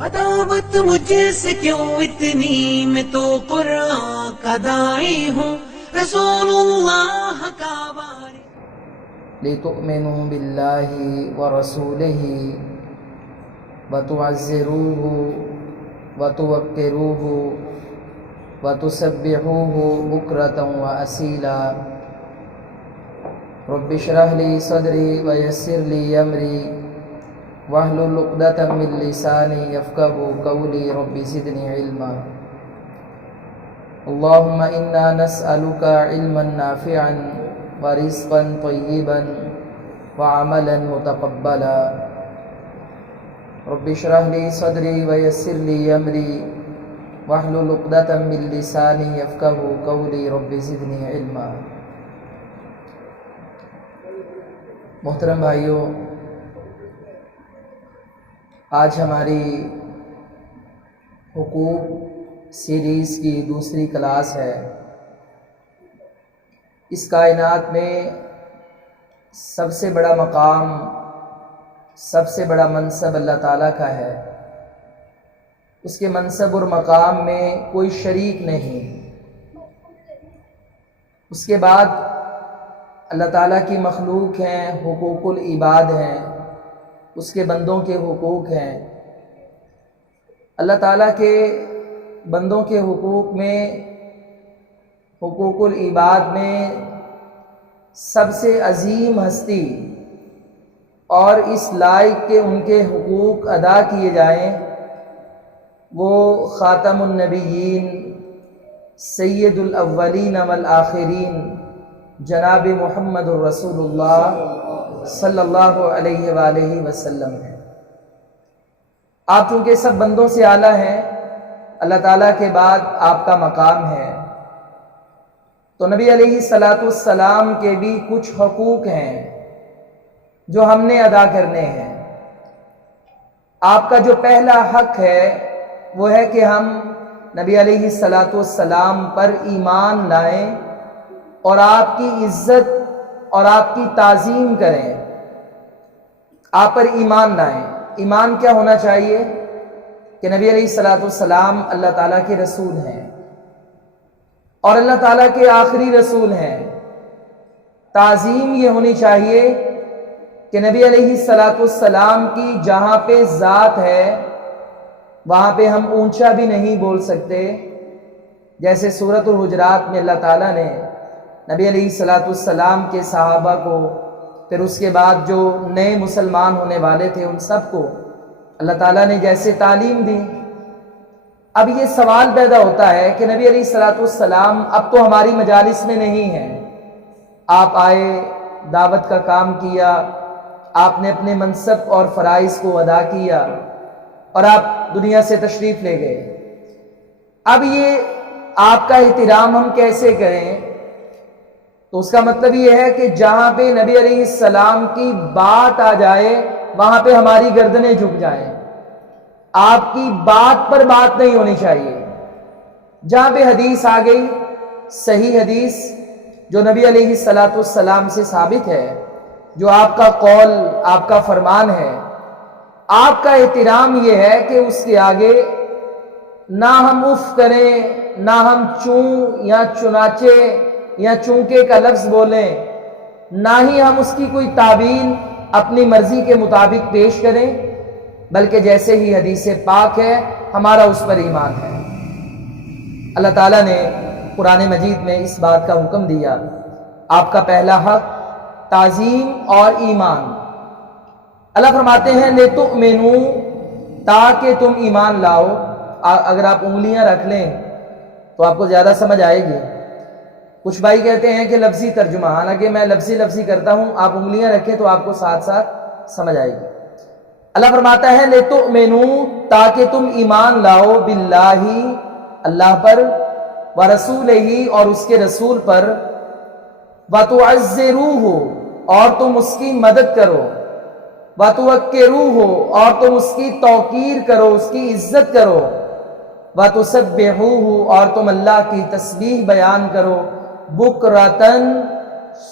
عداوت مجھ سے کیوں اتنی، میں تو قرآن کا داعی ہوں، رسول اللہ کا واری۔ لتؤمنوا بالله ورسوله وتعزروه وتوقروه وتسبحوه بكرة وأصيلا رب اشرح لي صدري ويسر لي أمري واحلل عقدة من لساني يفقهوا قولي رب زدني علما اللهم إنا نسألك علما نافعا ورزقا طيبا وعملا متقبلا رب اشرح لي صدري ويسر لي أمري واحلل عقدة من لساني يفقهوا قولي رب زدني علما۔ محترم بھائیو، آج ہماری حقوق سیریز کی دوسری کلاس ہے۔ اس کائنات میں سب سے بڑا مقام، سب سے بڑا منصب اللہ تعالیٰ کا ہے۔ اس کے منصب اور مقام میں کوئی شریک نہیں۔ اس کے بعد اللہ تعالیٰ کی مخلوق ہیں، حقوق العباد ہیں، اس کے بندوں کے حقوق ہیں۔ اللہ تعالیٰ کے بندوں کے حقوق میں، حقوق العباد میں سب سے عظیم ہستی اور اس لائق کہ ان کے حقوق ادا کیے جائیں وہ خاتم النبیین، سید الاولین والآخرین، جناب محمد الرسول اللہ صلی اللہ علیہ وآلہ وسلم ہے۔ آپ چونکہ سب بندوں سے اعلیٰ ہیں، اللہ تعالیٰ کے بعد آپ کا مقام ہے، تو نبی علیہ السلام کے بھی کچھ حقوق ہیں جو ہم نے ادا کرنے ہیں۔ آپ کا جو پہلا حق ہے وہ ہے کہ ہم نبی علیہ السلام پر ایمان لائیں اور آپ کی عزت اور آپ کی تعظیم کریں، آپ پر ایمان لائیں۔ ایمان کیا ہونا چاہیے؟ کہ نبی علیہ السلام اللہ تعالیٰ کے رسول ہیں اور اللہ تعالیٰ کے آخری رسول ہیں۔ تعظیم یہ ہونی چاہیے کہ نبی علیہ السلام کی جہاں پہ ذات ہے وہاں پہ ہم اونچا بھی نہیں بول سکتے، جیسے سورۃ الحجرات میں اللہ تعالیٰ نے نبی علیہ السلام کے صحابہ کو، پھر اس کے بعد جو نئے مسلمان ہونے والے تھے ان سب کو اللہ تعالیٰ نے جیسے تعلیم دی۔ اب یہ سوال پیدا ہوتا ہے کہ نبی علیہ السلام اب تو ہماری مجالس میں نہیں ہیں، آپ آئے، دعوت کا کام کیا، آپ نے اپنے منصب اور فرائض کو ادا کیا اور آپ دنیا سے تشریف لے گئے۔ اب یہ آپ کا احترام ہم کیسے کریں؟ تو اس کا مطلب یہ ہے کہ جہاں پہ نبی علیہ السلام کی بات آ جائے وہاں پہ ہماری گردنیں جھک جائیں۔ آپ کی بات پر بات نہیں ہونی چاہیے۔ جہاں پہ حدیث آ گئی، صحیح حدیث جو نبی علیہ السلام سے ثابت ہے، جو آپ کا قول، آپ کا فرمان ہے، آپ کا احترام یہ ہے کہ اس کے آگے نہ ہم اف کریں، نہ ہم چوں یا چنانچہ یا چونکہ کا لفظ بولیں، نہ ہی ہم اس کی کوئی تعبیر اپنی مرضی کے مطابق پیش کریں، بلکہ جیسے ہی حدیث پاک ہے ہمارا اس پر ایمان ہے۔ اللہ تعالیٰ نے قرآن مجید میں اس بات کا حکم دیا۔ آپ کا پہلا حق تعظیم اور ایمان۔ اللہ فرماتے ہیں لِتُؤْمِنُوا، تاکہ تم ایمان لاؤ۔ اگر آپ انگلیاں رکھ لیں تو آپ کو زیادہ سمجھ آئے گی۔ کچھ بھائی کہتے ہیں کہ لفظی ترجمہ، حالانکہ میں لفظی کرتا ہوں، آپ انگلیاں رکھیں تو آپ کو ساتھ ساتھ سمجھ آئے گی۔ اللہ فرماتا ہے لِتُؤْمِنُوا، تاکہ تم ایمان لاؤ، باللہ، اللہ پر، ورسولہ، اور اس کے رسول پر، وَتُعَزِّرُوهُ، اور تم اس کی مدد کرو، وَتُوَقِّرُوهُ، اور تم اس کی توقیر کرو، اس کی عزت کرو، وَتُسَبِّحُوهُ، اور تم اللہ کی تسبیح بیان کرو، بُکْرَةً،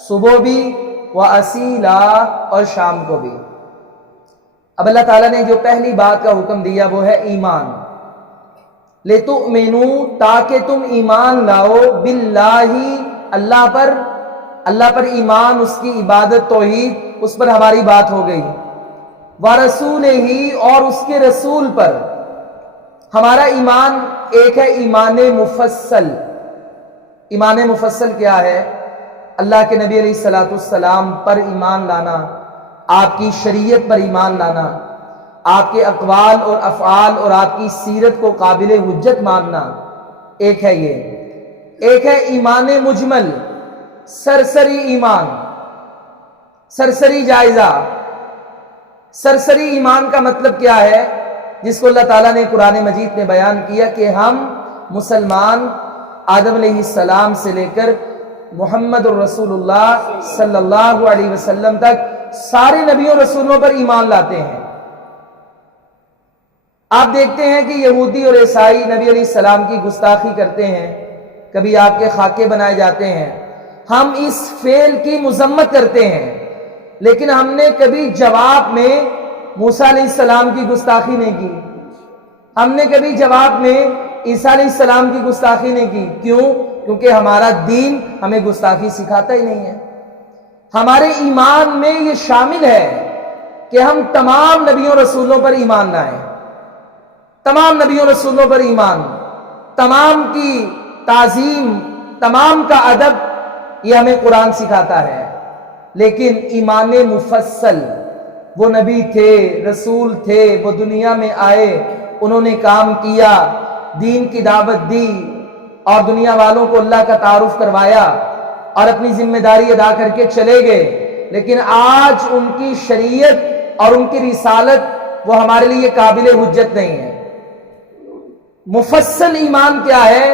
صبح بھی، وَأَصِیلًا، اور شام کو بھی۔ اب اللہ تعالیٰ نے جو پہلی بات کا حکم دیا وہ ہے ایمان. لِتُؤْمِنُوا تاکہ تم ایمان لاؤ باللہ اللہ پر ایمان، اس کی عبادت توحید، اس پر ہماری بات ہو گئی. وَرَسُولِهِ اور اس کے رسول پر. ہمارا ایمان ایک ہے ایمان مفصل. ایمان مفصل کیا ہے؟ اللہ کے نبی علیہ الصلوۃ والسلام پر ایمان لانا، آپ کی شریعت پر ایمان لانا، آپ کے اقوال اور افعال اور آپ کی سیرت کو قابل حجت ماننا. ایک ہے یہ. ایک ہے ایمان مجمل، سرسری ایمان، سرسری جائزہ. سرسری ایمان کا مطلب کیا ہے؟ جس کو اللہ تعالیٰ نے قرآن مجید میں بیان کیا کہ ہم مسلمان آدم علیہ السلام سے لے کر محمد الرسول اللہ صلی اللہ علیہ وسلم تک سارے نبیوں رسولوں پر ایمان لاتے ہیں. آپ دیکھتے ہیں کہ یہودی اور عیسائی نبی علیہ السلام کی گستاخی کرتے ہیں، کبھی آپ کے خاکے بنائے جاتے ہیں. ہم اس فعل کی مذمت کرتے ہیں، لیکن ہم نے کبھی جواب میں موسیٰ علیہ السلام کی گستاخی نہیں کی. ہم نے کبھی جواب میں عیسیٰ علیہ السلام کی گستاخی نہیں کی. کیوں؟ کیونکہ ہمارا دین ہمیں گستاخی سکھاتا ہی نہیں ہے. ہمارے ایمان میں یہ شامل ہے کہ ہم تمام نبیوں رسولوں پر ایمان لائیں. تمام نبیوں رسولوں پر ایمان، تمام کی تعظیم، تمام کا ادب، یہ ہمیں قرآن سکھاتا ہے. لیکن ایمان مفصل، وہ نبی تھے، رسول تھے، وہ دنیا میں آئے، انہوں نے کام کیا، دین کی دعوت دی اور دنیا والوں کو اللہ کا تعارف کروایا اور اپنی ذمہ داری ادا کر کے چلے گئے. لیکن آج ان کی شریعت اور ان کی رسالت وہ ہمارے لیے قابل حجت نہیں ہے. مفصل ایمان کیا ہے؟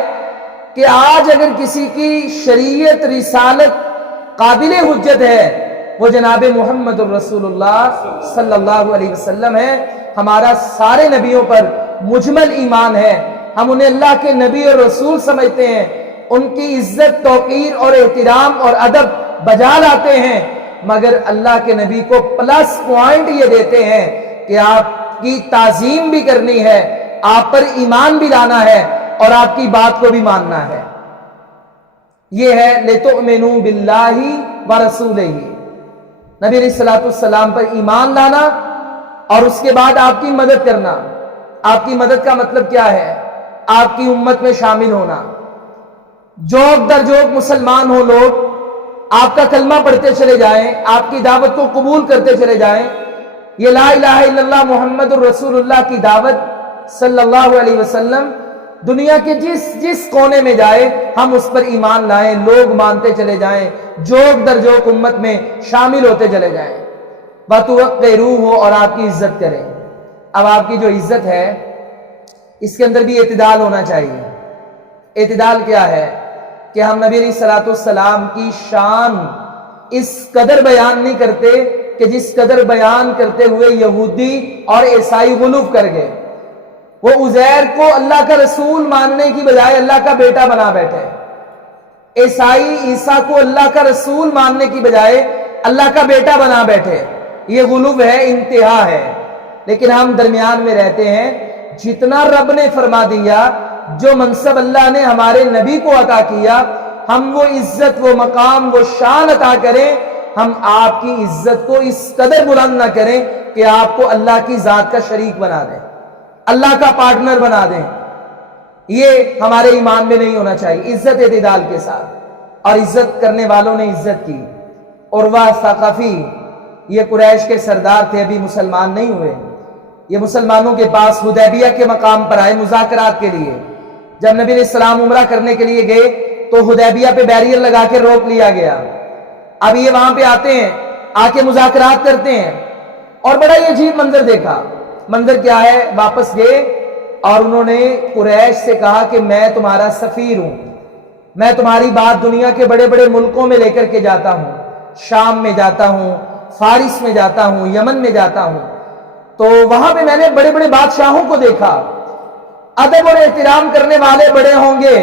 کہ آج اگر کسی کی شریعت رسالت قابل حجت ہے وہ جناب محمد الرسول اللہ صلی اللہ علیہ وسلم ہے. ہمارا سارے نبیوں پر مجمل ایمان ہے. ہم انہیں اللہ کے نبی اور رسول سمجھتے ہیں، ان کی عزت، توقیر اور احترام اور ادب بجا لاتے ہیں، مگر اللہ کے نبی کو پلس پوائنٹ یہ دیتے ہیں کہ آپ کی تعظیم بھی کرنی ہے، آپ پر ایمان بھی لانا ہے اور آپ کی بات کو بھی ماننا ہے. یہ ہے لِتُؤْمِنُوا بِاللَّهِ وَرَسُولِهِ، نبی علیہ الصلوۃ والسلام پر ایمان لانا اور اس کے بعد آپ کی مدد کرنا. آپ کی مدد کا مطلب کیا ہے؟ آپ کی امت میں شامل ہونا. جوک در جوک مسلمان ہو لوگ، آپ کا کلمہ پڑھتے چلے جائیں، آپ کی دعوت کو قبول کرتے چلے جائیں. یہ لا الہ الا اللہ محمد الرسول اللہ کی دعوت صلی اللہ علیہ وسلم دنیا کے جس کونے میں جائے ہم اس پر ایمان لائیں، لوگ مانتے چلے جائیں، جوک در جوک امت میں شامل ہوتے چلے جائیں. وَتُوَقِّرُوهُ اور آپ کی عزت کریں. اب آپ کی جو عزت ہے اس کے اندر بھی اعتدال ہونا چاہیے. اعتدال کیا ہے؟ کہ ہم نبی علیہ الصلوۃ والسلام کی شان اس قدر بیان نہیں کرتے کہ جس قدر بیان کرتے ہوئے یہودی اور عیسائی غلو کر گئے. وہ عزیر کو اللہ کا رسول ماننے کی بجائے اللہ کا بیٹا بنا بیٹھے. عیسائی عیسیٰ کو اللہ کا رسول ماننے کی بجائے اللہ کا بیٹا بنا بیٹھے. یہ غلو ہے، انتہا ہے. لیکن ہم درمیان میں رہتے ہیں. جتنا رب نے فرما دیا، جو منصب اللہ نے ہمارے نبی کو عطا کیا، ہم وہ عزت، وہ مقام، وہ شان عطا کریں. ہم آپ کی عزت کو اس قدر بلند نہ کریں کہ آپ کو اللہ کی ذات کا شریک بنا دیں، اللہ کا پارٹنر بنا دیں. یہ ہمارے ایمان میں نہیں ہونا چاہیے. عزت اعتدال کے ساتھ، اور عزت کرنے والوں نے عزت کی. عروہ ثقفی، یہ قریش کے سردار تھے، ابھی مسلمان نہیں ہوئے. یہ مسلمانوں کے پاس حدیبیہ کے مقام پر آئے مذاکرات کے لیے. جب نبی علیہ السلام عمرہ کرنے کے لیے گئے تو حدیبیہ پہ بیریئر لگا کے روک لیا گیا. اب یہ وہاں پہ آتے ہیں، آ کے مذاکرات کرتے ہیں، اور بڑا ہی عجیب منظر دیکھا. منظر کیا ہے؟ واپس گئے اور انہوں نے قریش سے کہا کہ میں تمہارا سفیر ہوں، میں تمہاری بات دنیا کے بڑے بڑے ملکوں میں لے کر کے جاتا ہوں، شام میں جاتا ہوں، فارس میں جاتا ہوں، یمن میں جاتا ہوں. تو وہاں پہ میں نے بڑے بڑے بادشاہوں کو دیکھا. ادب اور احترام کرنے والے بڑے ہوں گے،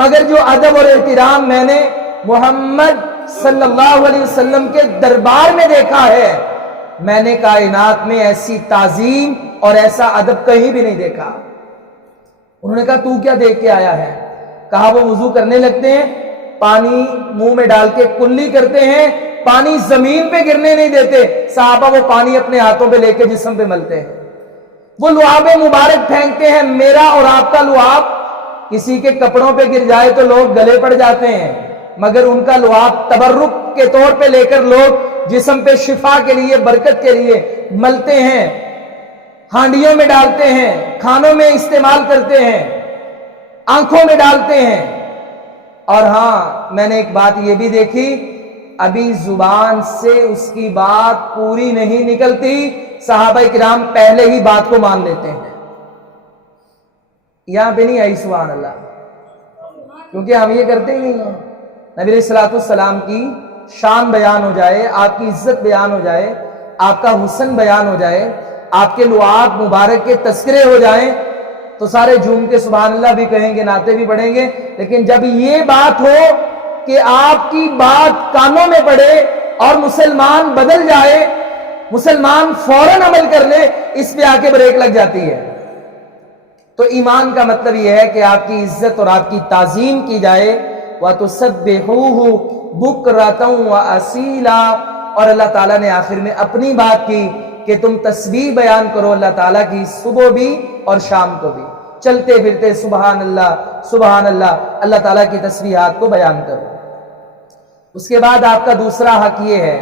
مگر جو ادب اور احترام میں نے محمد صلی اللہ علیہ وسلم کے دربار میں دیکھا ہے میں نے کائنات میں ایسی تعظیم اور ایسا ادب کہیں بھی نہیں دیکھا۔ انہوں نے کہا تو کیا دیکھ کے آیا ہے؟ کہا وہ وضو کرنے لگتے ہیں، پانی منہ میں ڈال کے کلی کرتے ہیں، پانی زمین پہ گرنے نہیں دیتے، صحابہ وہ پانی اپنے ہاتھوں پہ لے کے جسم پہ ملتے ہیں، وہ لعاب مبارک پھینکتے ہیں۔ میرا اور آپ کا لعاب کسی کے کپڑوں پہ گر جائے تو لوگ گلے پڑ جاتے ہیں، مگر ان کا لعاب تبرک کے طور پہ لے کر لوگ جسم پہ شفا کے لیے، برکت کے لیے ملتے ہیں، ہانڈیوں میں ڈالتے ہیں، کھانوں میں استعمال کرتے ہیں، آنکھوں میں ڈالتے ہیں۔ اور ہاں میں نے ایک بات یہ بھی دیکھی، ابھی زبان سے اس کی بات پوری نہیں نکلتی، صحابہ کرام پہلے ہی بات کو مان لیتے ہیں۔ یہاں پہ نہیں آئی سبحان اللہ، کیونکہ ہم یہ کرتے ہی نہیں ہیں۔ نبی علیہ الصلوۃ والسلام کی شان بیان ہو جائے، آپ کی عزت بیان ہو جائے، آپ کا حسن بیان ہو جائے، آپ کے لعاب مبارک کے تذکرے ہو جائیں تو سارے جھوم کے سبحان اللہ بھی کہیں گے، نعتیں بھی پڑھیں گے۔ لیکن جب یہ بات ہو کہ آپ کی بات کانوں میں پڑے اور مسلمان بدل جائے، مسلمان فوراً عمل کر لے، اس پہ آ کے بریک لگ جاتی ہے۔ تو ایمان کا مطلب یہ ہے کہ آپ کی عزت اور آپ کی تعظیم کی جائے، وَتُسَبِّحُوهُ بُكْرَةً وَأَصِيلًا، اور اللہ تعالیٰ نے آخر میں اپنی بات کی کہ تم تسبیح بیان کرو اللہ تعالیٰ کی، صبح بھی اور شام کو بھی، چلتے پھرتے سبحان اللہ سبحان اللہ، اللہ تعالیٰ کی تسبیحات کو بیان کرو۔ اس کے بعد آپ کا دوسرا حق یہ ہے،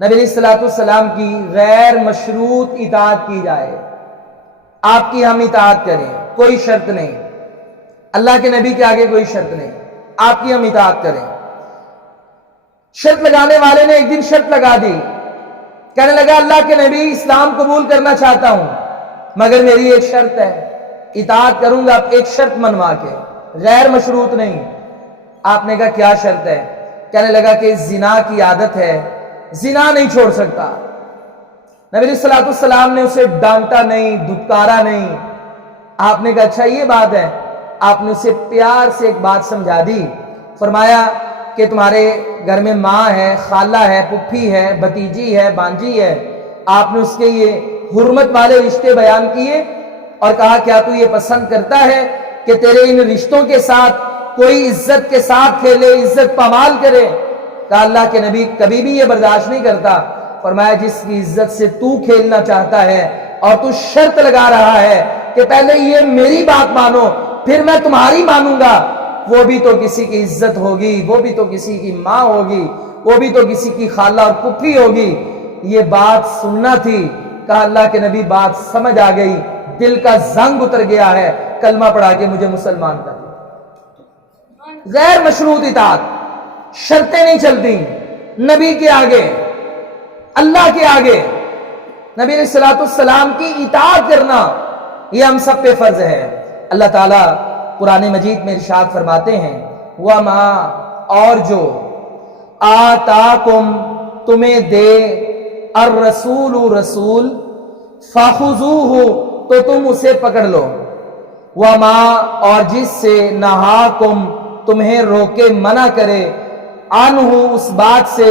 نبی علیہ الصلوۃ والسلام کی غیر مشروط اطاعت کی جائے۔ آپ کی ہم اطاعت کریں، کوئی شرط نہیں، اللہ کے نبی کے آگے کوئی شرط نہیں، آپ کی ہم اطاعت کریں۔ شرط لگانے والے نے ایک دن شرط لگا دی، کہنے لگا اللہ کے نبی اسلام قبول کرنا چاہتا ہوں، مگر میری ایک شرط ہے، اطاعت کروں گا ایک شرط منوا کے، غیر مشروط نہیں۔ آپ نے کہا کیا شرط ہے؟ کہنے لگا کہ زنا کی عادت ہے، زنا نہیں چھوڑ سکتا۔ نبی علیہ الصلوۃ والسلام نے اسے ڈانٹا نہیں، دھتکارا نہیں۔ آپ نے کہا اچھا یہ بات ہے۔ آپ نے اسے پیار سے ایک بات سمجھا دی، فرمایا کہ تمہارے گھر میں ماں ہے، خالہ ہے، پھپھی ہے، بھتیجی ہے، بانجی ہے۔ آپ نے اس کے یہ حرمت والے رشتے بیان کیے اور کہا کیا تو یہ پسند کرتا ہے کہ تیرے ان رشتوں کے ساتھ کوئی عزت کے ساتھ کھیلے، عزت پامال کرے؟ کہا اللہ کے نبی کبھی بھی یہ برداشت نہیں کرتا۔ فرمایا جس کی عزت سے تو کھیلنا چاہتا ہے اور تو شرط لگا رہا ہے کہ پہلے یہ میری بات مانو پھر میں تمہاری مانوں گا، وہ بھی تو کسی کی عزت ہوگی، وہ بھی تو کسی کی ماں ہوگی، وہ بھی تو کسی کی خالہ اور پھپھی ہوگی۔ یہ بات سننا تھی۔ کہا اللہ کے نبی بات سمجھ آ گئی، دل کا زنگ اتر گیا ہے، کلمہ پڑھا کے مجھے مسلمان کر دو۔ غیر مشروط اطاعت، شرطیں نہیں چلتی نبی کے آگے، اللہ کے آگے۔ نبی علیہ الصلوۃ والسلام کی اطاعت کرنا یہ ہم سب پہ فرض ہے۔ اللہ تعالیٰ قرآن مجید میں ارشاد فرماتے ہیں وَمَا، اور جو آتاکم تمہیں دے الرسول رسول فَخُذُوهُ تو تم اسے پکڑ لو، وَمَا اور جس سے نہاکم تمہیں روکے منع کرے عنہ اس بات سے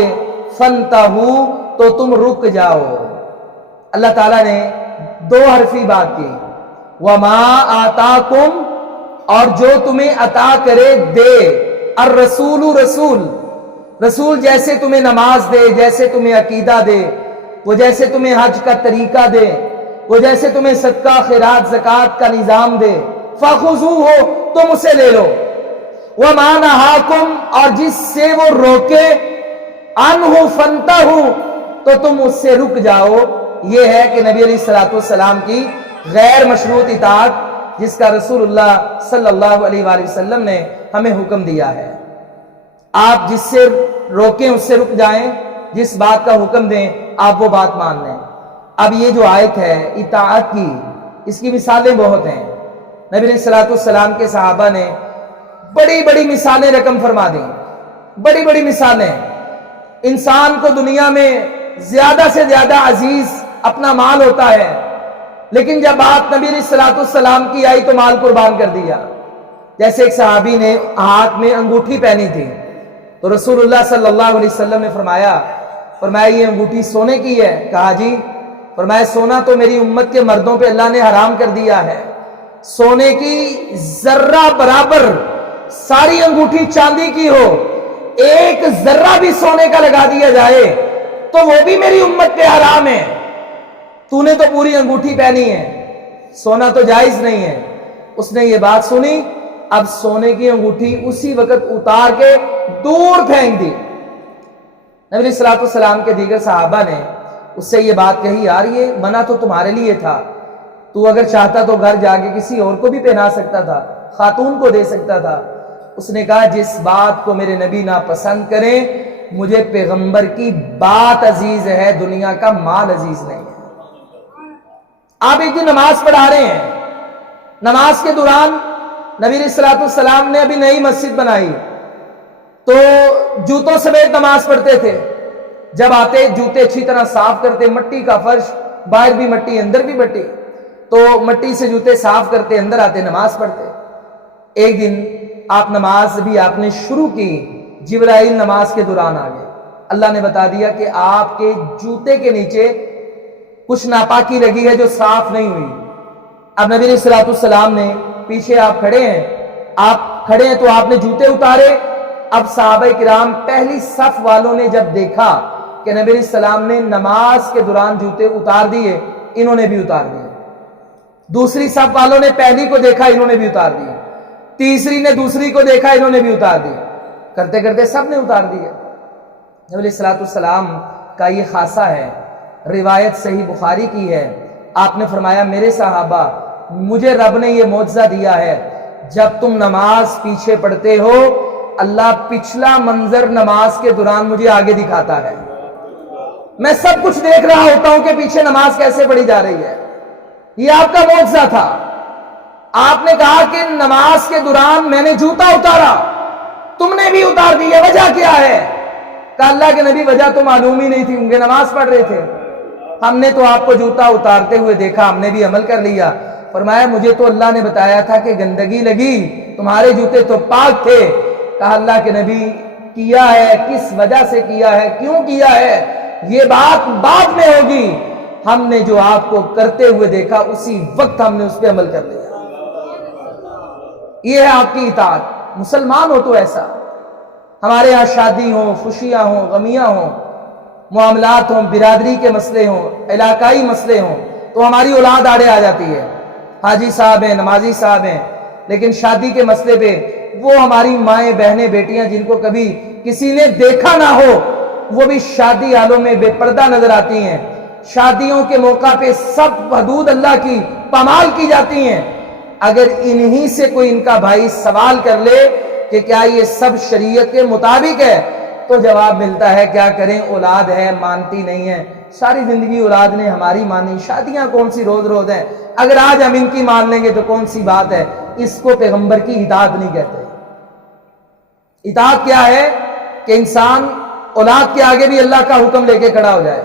فَانْتَهُوا تو تم رک جاؤ۔ اللہ تعالیٰ نے دو حرفی بات کی، وَمَا آتَاكُمْ اور جو تمہیں عطا کرے دے، الرسول رسول، رسول جیسے تمہیں نماز دے، جیسے تمہیں عقیدہ دے، وہ جیسے تمہیں حج کا طریقہ دے، وہ جیسے تمہیں صدقہ خیرات زکوٰۃ کا نظام دے، فَخُذُوهُ تم اسے لے لو، وَمَا نَهَاكُمْ اور جس سے وہ روکے عَنْهُ فَانْتَهُوا تو تم اس سے رک جاؤ۔ یہ ہے کہ نبی علیہ الصلوۃ والسلام کی غیر مشروط اطاعت جس کا رسول اللہ صلی اللہ علیہ وآلہ وسلم نے ہمیں حکم دیا ہے۔ آپ جس سے روکیں اس سے رک جائیں، جس بات کا حکم دیں آپ وہ بات مان لیں۔ اب یہ جو آیت ہے اطاعت کی، اس کی مثالیں بہت ہیں۔ نبی علیہ الصلوۃ والسلام کے صحابہ نے بڑی بڑی مثالیں رقم فرما دیں، بڑی بڑی مثالیں۔ انسان کو دنیا میں زیادہ سے زیادہ عزیز اپنا مال ہوتا ہے، لیکن جب بات نبی علیہ الصلوۃ والسلام کی آئی تو مال قربان کر دیا۔ جیسے ایک صحابی نے ہاتھ میں انگوٹھی پہنی تھی تو رسول اللہ صلی اللہ علیہ وسلم نے فرمایا فرمایا یہ انگوٹھی سونے کی ہے؟ کہا جی۔ فرمایا سونا تو میری امت کے مردوں پہ اللہ نے حرام کر دیا ہے، سونے کی ذرہ برابر ساری انگوٹھی چاندی کی ہو، ایک ذرہ بھی سونے کا لگا دیا جائے تو وہ بھی میری امت پہ حرام ہے۔ تو نے تو پوری انگوٹھی پہنی ہے، سونا تو جائز نہیں ہے۔ اس نے یہ بات سنی، اب سونے کی انگوٹھی اسی وقت اتار کے دور پھینک دی۔ نبی علیہ الصلوۃ والسلام کے دیگر صحابہ نے اس سے یہ بات کہی، یار یہ منع تو تمہارے لیے تھا، تو اگر چاہتا تو گھر جا کے کسی اور کو بھی پہنا سکتا تھا، خاتون کو دے سکتا تھا۔ اس نے کہا جس بات کو میرے نبی ناپسند کریں، مجھے پیغمبر کی بات عزیز ہے، دنیا کا مال عزیز نہیں ہے۔ آپ ایک دن نماز پڑھا رہے ہیں، نماز کے دوران نبی علیہ الصلوۃ والسلام نے ابھی نئی مسجد بنائی تو جوتوں سمیت نماز پڑھتے تھے۔ جب آتے جوتے اچھی طرح صاف کرتے، مٹی کا فرش، باہر بھی مٹی اندر بھی مٹی، تو مٹی سے جوتے صاف کرتے، اندر آتے نماز پڑھتے۔ ایک دن آپ نماز بھی آپ نے شروع کی، جبرائیل نماز کے دوران آ گئے، اللہ نے بتا دیا کہ آپ کے جوتے کے نیچے کچھ ناپاکی لگی ہے جو صاف نہیں ہوئی۔ اب نبی علیہ الصلوۃ والسلام نے، پیچھے آپ کھڑے ہیں تو آپ نے جوتے اتارے۔ اب صحابہ کرام پہلی صف والوں نے جب دیکھا کہ نبی علیہ السلام نے نماز کے دوران جوتے اتار دیے، انہوں نے بھی اتار دیے۔ دوسری صف والوں نے پہلی کو دیکھا، انہوں نے بھی اتار دیے۔ تیسری نے دوسری کو دیکھا، انہوں نے بھی اتار دیے۔ کرتے کرتے سب نے اتار دیے۔ نبی علیہ الصلوۃ والسلام کا یہ خاصہ ہے، روایت صحیح بخاری کی ہے، آپ نے فرمایا میرے صحابہ، مجھے رب نے یہ معجزہ دیا ہے، جب تم نماز پیچھے پڑھتے ہو اللہ پچھلا منظر نماز کے دوران مجھے آگے دکھاتا ہے، میں سب کچھ دیکھ رہا ہوتا ہوں کہ پیچھے نماز کیسے پڑھی جا رہی ہے۔ یہ آپ کا معجزہ تھا۔ آپ نے کہا کہ نماز کے دوران میں نے جوتا اتارا، تم نے بھی اتار دیا، وجہ کیا ہے؟ کہا اللہ کے نبی وجہ تو معلوم ہی نہیں تھی، ان کے نماز پڑھ رہے تھے، ہم نے تو آپ کو جوتا اتارتے ہوئے دیکھا، ہم نے بھی عمل کر لیا۔ فرمایا مجھے تو اللہ نے بتایا تھا کہ گندگی لگی، تمہارے جوتے تو پاک تھے۔ کہا اللہ کے نبی کیا ہے، کس وجہ سے کیا ہے، کیوں کیا ہے، یہ بات بعد میں ہوگی، ہم نے جو آپ کو کرتے ہوئے دیکھا اسی وقت ہم نے اس پہ عمل کر لیا۔ یہ ہے آپ کی اطاعت۔ مسلمان ہو تو ایسا، ہمارے ہاں شادی ہوں، خوشیاں ہوں، غمیاں ہوں، معاملات ہوں، برادری کے مسئلے ہوں، علاقائی مسئلے ہوں، تو ہماری اولاد آڑے آ جاتی ہے، حاجی صاحب ہیں، نمازی صاحب ہیں، لیکن شادی کے مسئلے پہ وہ ہماری مائیں بہنیں بیٹیاں جن کو کبھی کسی نے دیکھا نہ ہو، وہ بھی شادی حالوں میں بے پردہ نظر آتی ہیں۔ شادیوں کے موقع پہ سب حدود اللہ کی پامال کی جاتی ہیں۔ اگر انہی سے کوئی ان کا بھائی سوال کر لے کہ کیا یہ سب شریعت کے مطابق ہے، تو جواب ملتا ہے کیا کریں، اولاد ہے مانتی نہیں ہے، ساری زندگی اولاد نے ہماری مانی، شادیاں کون سی روز روز ہیں، اگر آج ہم ان کی مان لیں گے تو کون سی بات ہے۔ اس کو پیغمبر کی اطاعت نہیں کہتے۔ اطاعت کیا ہے کہ انسان اولاد کے آگے بھی اللہ کا حکم لے کے کھڑا ہو جائے،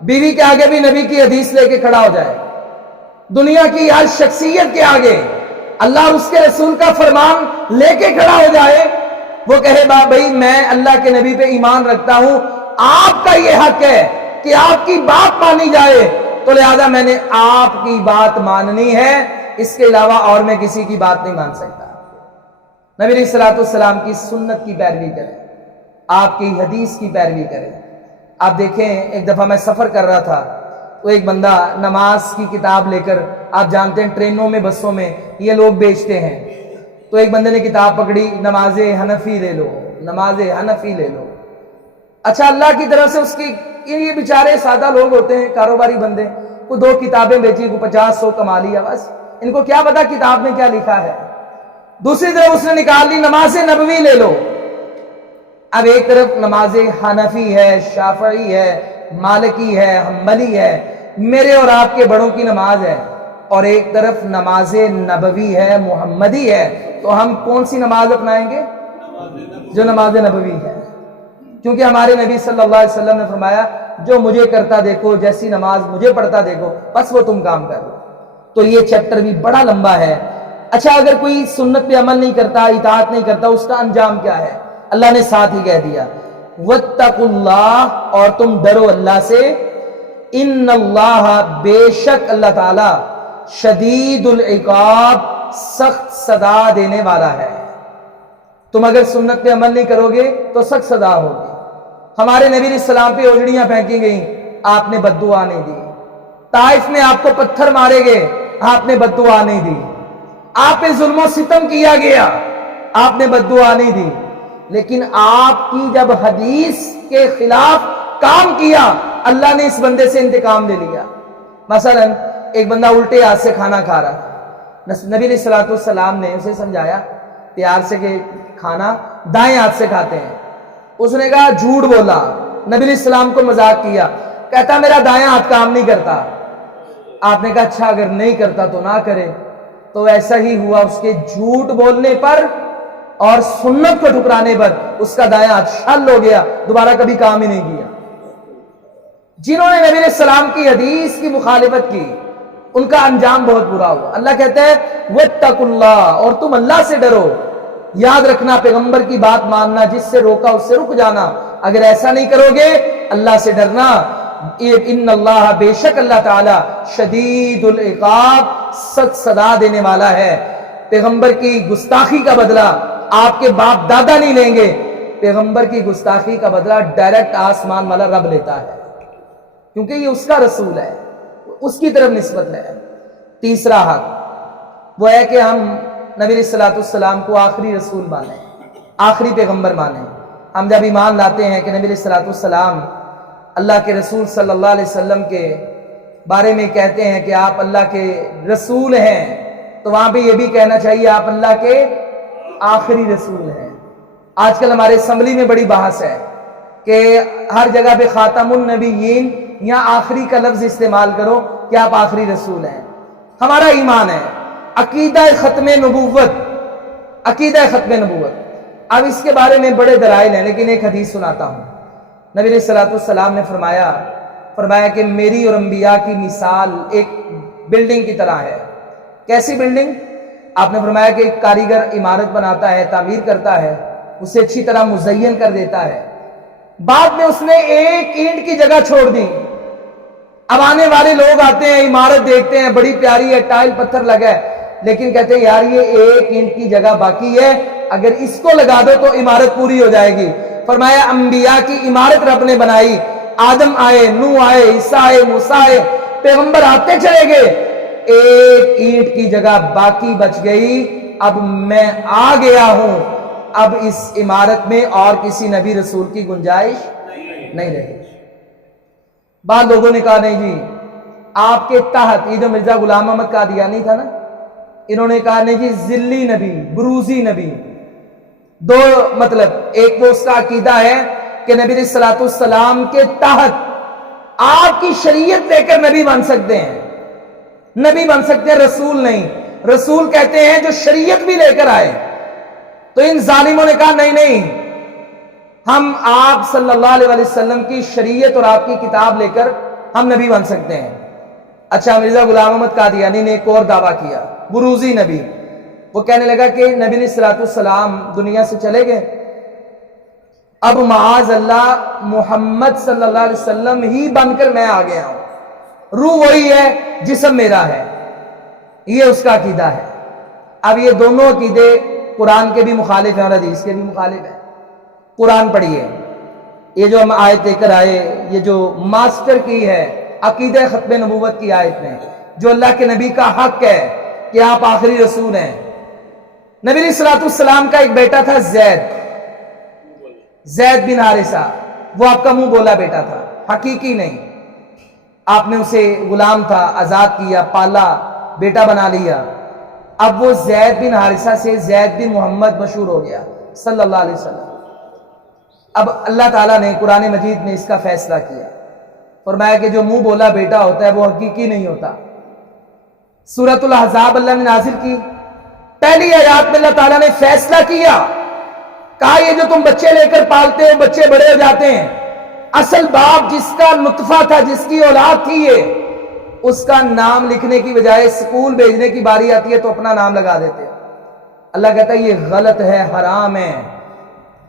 بیوی کے آگے بھی نبی کی حدیث لے کے کھڑا ہو جائے، دنیا کی ہر شخصیت کے آگے اللہ اور اس کے رسول کا فرمان لے کے کھڑا ہو جائے، وہ کہے بھائی میں اللہ کے نبی پہ ایمان رکھتا ہوں، آپ کا یہ حق ہے کہ آپ کی بات مانی جائے، تو لہذا میں نے آپ کی بات ماننی ہے، اس کے علاوہ اور میں کسی کی بات نہیں مان سکتا۔ نبی علیہ الصلوۃ والسلام کی سنت کی پیروی کریں، آپ کی حدیث کی پیروی کریں۔ آپ دیکھیں ایک دفعہ میں سفر کر رہا تھا تو ایک بندہ نماز کی کتاب لے کر، آپ جانتے ہیں ٹرینوں میں بسوں میں یہ لوگ بیچتے ہیں، تو ایک بندے نے کتاب پکڑی، نماز حنفی لے لو، نماز حنفی لے لو۔ اچھا اللہ کی طرف سے اس کی، یہ بیچارے سادہ لوگ ہوتے ہیں، کاروباری بندے، کوئی 2 کتابیں بیچی، کوئی 50-100 کما لیا، بس ان کو کیا پتا کتاب میں کیا لکھا ہے۔ دوسری طرف اس نے نکال لی نماز نبوی لے لو۔ اب ایک طرف نماز حنفی ہے، شافعی ہے، مالکی ہے، حنبلی ہے، میرے اور آپ کے بڑوں کی نماز ہے، اور ایک طرف نماز نبوی ہے، محمدی ہے، تو ہم کون سی نماز اپنائیں گے؟ جو نماز نبوی ہے، کیونکہ ہمارے نبی صلی اللہ علیہ وسلم نے فرمایا جو مجھے کرتا دیکھو، جیسی نماز مجھے پڑھتا دیکھو، بس وہ تم کام کر لو۔ تو یہ چیپٹر بھی بڑا لمبا ہے۔ اچھا اگر کوئی سنت پہ عمل نہیں کرتا، اطاعت نہیں کرتا، اس کا انجام کیا ہے؟ اللہ نے ساتھ ہی کہہ دیا وَاتَّقُوا اور تم ڈرو اللہ سے، ان اللہ بے شک اللہ تعالی شدید العقاب سخت سزا دینے والا ہے۔ تم اگر سنت پہ عمل نہیں کرو گے تو سخت سزا ہوگی۔ ہمارے نبی علیہ السلام پہ اجڑیاں پھینکی گئیں، آپ نے بد دعا نہیں دی۔ طائف میں آپ کو پتھر مارے گئے، آپ نے بد دعا نہیں دی۔ آپ پہ ظلم و ستم کیا گیا، آپ نے بد دعا نہیں دی۔ لیکن آپ کی جب حدیث کے خلاف کام کیا، اللہ نے اس بندے سے انتقام لے لیا۔ مثلا ایک بندہ الٹے ہاتھ سے کھانا کھا رہا تھا، نبی علیہ السلام نے اسے سمجھایا پیار سے کہ کھانا دائیں ہاتھ سے کھاتے ہیں۔ اس نے کہا جھوٹ بولا، نبی علیہ السلام کو مذاق کیا، کہتا میرا دائیں ہاتھ کام نہیں کرتا۔ آپ نے کہا اچھا اگر نہیں کرتا تو نہ کرے۔ تو ایسا ہی ہوا، اس کے جھوٹ بولنے پر اور سنت کو ٹھکرانے پر اس کا دائیں ہاتھ شل ہو گیا، دوبارہ کبھی کام ہی نہیں کیا۔ جنہوں نے نبی علیہ السلام کی حدیث کی مخالفت کی ان کا انجام بہت برا ہوا۔ اللہ کہتا ہے وَاتَّقُوا اللَّهَ اور تم اللہ سے ڈرو۔ یاد رکھنا پیغمبر کی بات ماننا، جس سے روکا اس سے رک جانا۔ اگر ایسا نہیں کرو گے اللہ سے ڈرنا، ان اللہ بے شک اللہ تعالی شدید العقاب سخت سزا دینے والا ہے۔ پیغمبر کی گستاخی کا بدلہ آپ کے باپ دادا نہیں لیں گے، پیغمبر کی گستاخی کا بدلہ ڈائریکٹ آسمان والا رب لیتا ہے، کیونکہ یہ اس کا رسول ہے، اس کی طرف نسبت ہے۔ تیسرا حق وہ ہے کہ ہم نبی علیہ السلام کو آخری رسول مانیں، آخری پیغمبر مانیں۔ ہم جب ایمان لاتے ہیں کہ نبی علیہ السلام اللہ کے رسول صلی اللہ علیہ وسلم کے بارے میں کہتے ہیں کہ آپ اللہ کے رسول ہیں، تو وہاں پہ یہ بھی کہنا چاہیے آپ اللہ کے آخری رسول ہیں۔ آج کل ہمارے اسمبلی میں بڑی بحث ہے کہ ہر جگہ پہ خاتم النبیین یا آخری کا لفظ استعمال کرو کہ آپ آخری رسول ہیں۔ ہمارا ایمان ہے عقیدہ ختم نبوت، عقیدہ ختم نبوت۔ اب اس کے بارے میں بڑے دلائل ہیں، لیکن ایک حدیث سناتا ہوں۔ نبی علیہ السلام نے فرمایا کہ میری اور انبیاء کی مثال ایک بلڈنگ کی طرح ہے۔ کیسی بلڈنگ؟ آپ نے فرمایا کہ ایک کاریگر عمارت بناتا ہے، تعمیر کرتا ہے، اسے اچھی طرح مزین کر دیتا ہے، بعد میں اس نے ایک اینٹ کی جگہ چھوڑ دی۔ اب آنے والے لوگ آتے ہیں، عمارت دیکھتے ہیں، بڑی پیاری ہے، ٹائل پتھر لگا ہے، لیکن کہتے ہیں یار یہ ایک اینٹ کی جگہ باقی ہے، اگر اس کو لگا دو تو عمارت پوری ہو جائے گی۔ فرمایا انبیاء کی عمارت رب نے بنائی، آدم آئے، نوح آئے، عیسیٰ آئے، موسیٰ آئے، پیغمبر آتے چلے گئے، ایک اینٹ کی جگہ باقی بچ گئی۔ اب میں آ گیا ہوں، اب اس عمارت میں اور کسی نبی رسول کی گنجائش نہیں رہی۔ بعض لوگوں نے کہا نہیں جی آپ کے تحت، یہ جو مرزا غلام احمد قادیانی تھا نا، انہوں نے کہا نہیں جی ذلی نبی، بروزی نبی۔ دو مطلب، ایک وہ اس کا عقیدہ ہے کہ نبی علیہ السلام کے تحت آپ کی شریعت لے کر نبی بن سکتے ہیں، نبی بن سکتے ہیں، رسول نہیں۔ رسول کہتے ہیں جو شریعت بھی لے کر آئے۔ تو ان ظالموں نے کہا نہیں نہیں، ہم آپ صلی اللہ علیہ وسلم کی شریعت اور آپ کی کتاب لے کر ہم نبی بن سکتے ہیں۔ اچھا، مرزا غلام احمد قادیانی نے ایک اور دعویٰ کیا، بروزی نبی۔ وہ کہنے لگا کہ نبی علیہ السلام دنیا سے چلے گئے، اب معاذ اللہ محمد صلی اللہ علیہ وسلم ہی بن کر میں آ گیا ہوں، روح وہی ہے، جسم میرا ہے۔ یہ اس کا عقیدہ ہے۔ اب یہ دونوں عقیدے قرآن کے بھی مخالف ہیں اور حدیث کے بھی مخالف ہیں۔ قرآن پڑھیے، یہ جو ہم آیت لے کر آئے، یہ جو ماسٹر کی ہے عقیدہ ختم نبوت کی آیت میں، جو اللہ کے نبی کا حق ہے کہ آپ آخری رسول ہیں۔ نبی علیہ السلام کا ایک بیٹا تھا زید بن حارثہ، وہ آپ کا منہ بولا بیٹا تھا، حقیقی نہیں۔ آپ نے اسے غلام تھا، آزاد کیا، پالا، بیٹا بنا لیا۔ اب وہ زید بن حارثہ سے زید بن محمد مشہور ہو گیا صلی اللہ علیہ وسلم۔ اب اللہ تعالیٰ نے قرآن مجید میں اس کا فیصلہ کیا، فرمایا کہ جو منہ بولا بیٹا ہوتا ہے وہ حقیقی نہیں ہوتا۔ سورۃ الاحزاب اللہ نے نازل کی، پہلی آیات میں اللہ تعالیٰ نے فیصلہ کیا، کہا یہ جو تم بچے لے کر پالتے ہو، بچے بڑے ہو جاتے ہیں، اصل باپ جس کا نطفہ تھا، جس کی اولاد تھی یہ، اس کا نام لکھنے کی بجائے اسکول بھیجنے کی باری آتی ہے تو اپنا نام لگا دیتے ہیں۔ اللہ کہتا ہے یہ غلط ہے، حرام ہے۔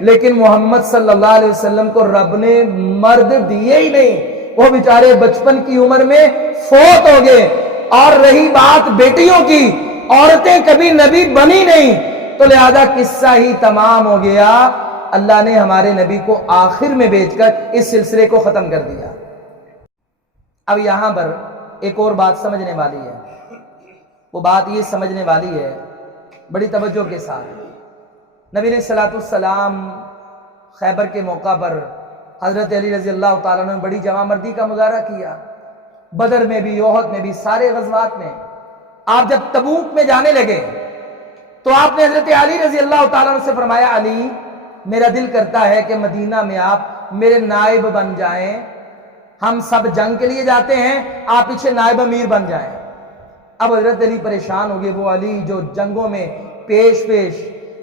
لیکن محمد صلی اللہ علیہ وسلم کو رب نے مرد دیے ہی نہیں، وہ بیچارے بچپن کی عمر میں فوت ہو گئے۔ اور رہی بات بیٹیوں کی، عورتیں کبھی نبی بنی نہیں، تو لہذا قصہ ہی تمام ہو گیا۔ اللہ نے ہمارے نبی کو آخر میں بھیج کر اس سلسلے کو ختم کر دیا۔ اب یہاں پر ایک اور بات سمجھنے والی ہے، وہ بات یہ سمجھنے والی ہے بڑی توجہ کے ساتھ۔ نبی علیہ الصلوۃ والسلام خیبر کے موقع پر حضرت علی رضی اللہ تعالیٰ نے بڑی جمع مردی کا مظاہرہ کیا، بدر میں بھی، احد میں بھی، سارے غزوات میں۔ آپ جب تبوک میں جانے لگے تو آپ نے حضرت علی رضی اللہ تعالیٰ سے فرمایا، علی میرا دل کرتا ہے کہ مدینہ میں آپ میرے نائب بن جائیں، ہم سب جنگ کے لیے جاتے ہیں، آپ پیچھے نائب امیر بن جائیں۔ اب حضرت علی پریشان ہو گئے، وہ علی جو جنگوں میں پیش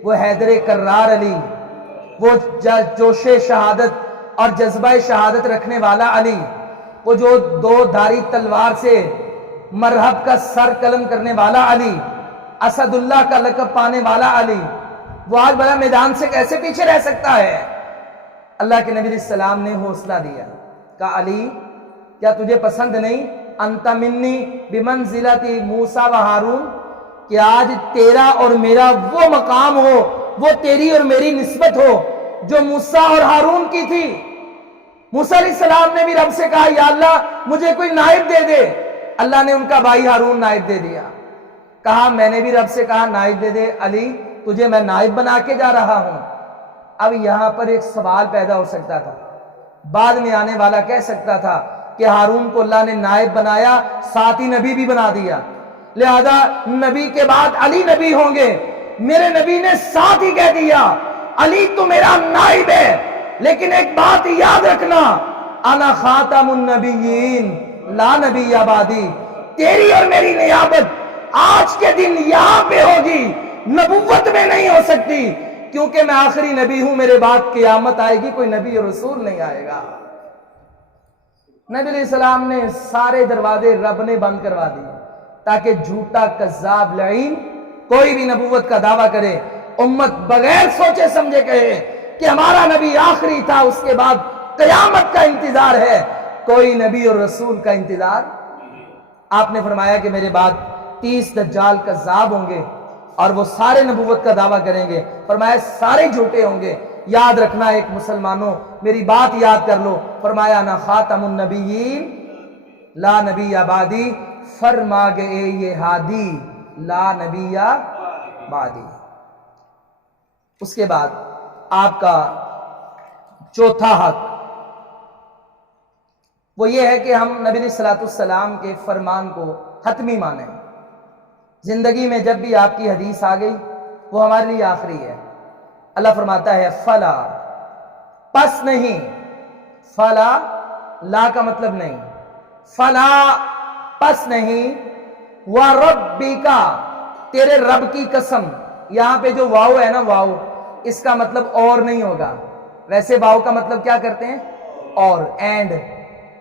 وہ حیدر کرار علی، وہ جوش شہادت اور جذبہ شہادت رکھنے والا علی، وہ جو دو دھاری تلوار سے مرہب کا سر قلم کرنے والا علی، اسد اللہ کا لقب پانے والا علی، وہ آج بڑا میدان سے کیسے پیچھے رہ سکتا ہے؟ اللہ کے نبی علیہ السلام نے حوصلہ دیا، کہا علی کیا تجھے پسند نہیں انت منی بمنزلت موسیٰ و ہارون، کہ آج تیرا اور میرا وہ مقام ہو، وہ تیری اور میری نسبت ہو جو موسیٰ اور ہارون کی تھی۔ موسیٰ علیہ السلام نے بھی رب سے کہا یا اللہ مجھے کوئی نائب دے دے، اللہ نے ان کا بھائی ہارون نائب دے دیا۔ کہا میں نے بھی رب سے کہا نائب دے دے، علی تجھے میں نائب بنا کے جا رہا ہوں۔ اب یہاں پر ایک سوال پیدا ہو سکتا تھا، بعد میں آنے والا کہہ سکتا تھا کہ ہارون کو اللہ نے نائب بنایا، ساتھ ہی نبی بھی بنا دیا، لہذا نبی کے بعد علی نبی ہوں گے۔ میرے نبی نے ساتھ ہی کہہ دیا علی تو میرا نائب ہے، لیکن ایک بات یاد رکھنا، انا خاتم النبیین لا نبی بعدی، تیری اور میری نیابت آج کے دن یہاں پہ ہوگی، نبوت میں نہیں ہو سکتی، کیونکہ میں آخری نبی ہوں، میرے بعد قیامت آئے گی، کوئی نبی اور رسول نہیں آئے گا۔ نبی علیہ السلام نے سارے دروازے رب نے بند کروا دیے تاکہ جھوٹا کذاب لعین کوئی بھی نبوت کا دعویٰ کرے، امت بغیر سوچے سمجھے کہے کہ ہمارا نبی آخری تھا، اس کے بعد قیامت کا انتظار ہے، کوئی نبی اور رسول کا انتظار۔ آپ نے فرمایا کہ میرے بعد 30 دجال کذاب ہوں گے اور وہ سارے نبوت کا دعویٰ کریں گے، فرمایا سارے جھوٹے ہوں گے۔ یاد رکھنا ایک مسلمانوں، میری بات یاد کر لو، فرمایا انا خاتم النبیین لا نبی بعدی، فرما گئے یہ ہادی لا نبی بعدی۔ اس کے بعد آپ کا چوتھا حق وہ یہ ہے کہ ہم نبی علیہ الصلوۃ والسلام کے فرمان کو حتمی مانیں۔ زندگی میں جب بھی آپ کی حدیث آ گئی وہ ہمارے لیے آخری ہے۔ اللہ فرماتا ہے فلا، پس نہیں، فلا لا کا مطلب نہیں، فلا پس نہیں، وَرَبِّكَ تیرے رب کی قسم۔ یہاں پہ جو واو ہے نا، واو اس کا مطلب اور نہیں ہوگا، ویسے واو کا مطلب کیا کرتے ہیں اور، اینڈ،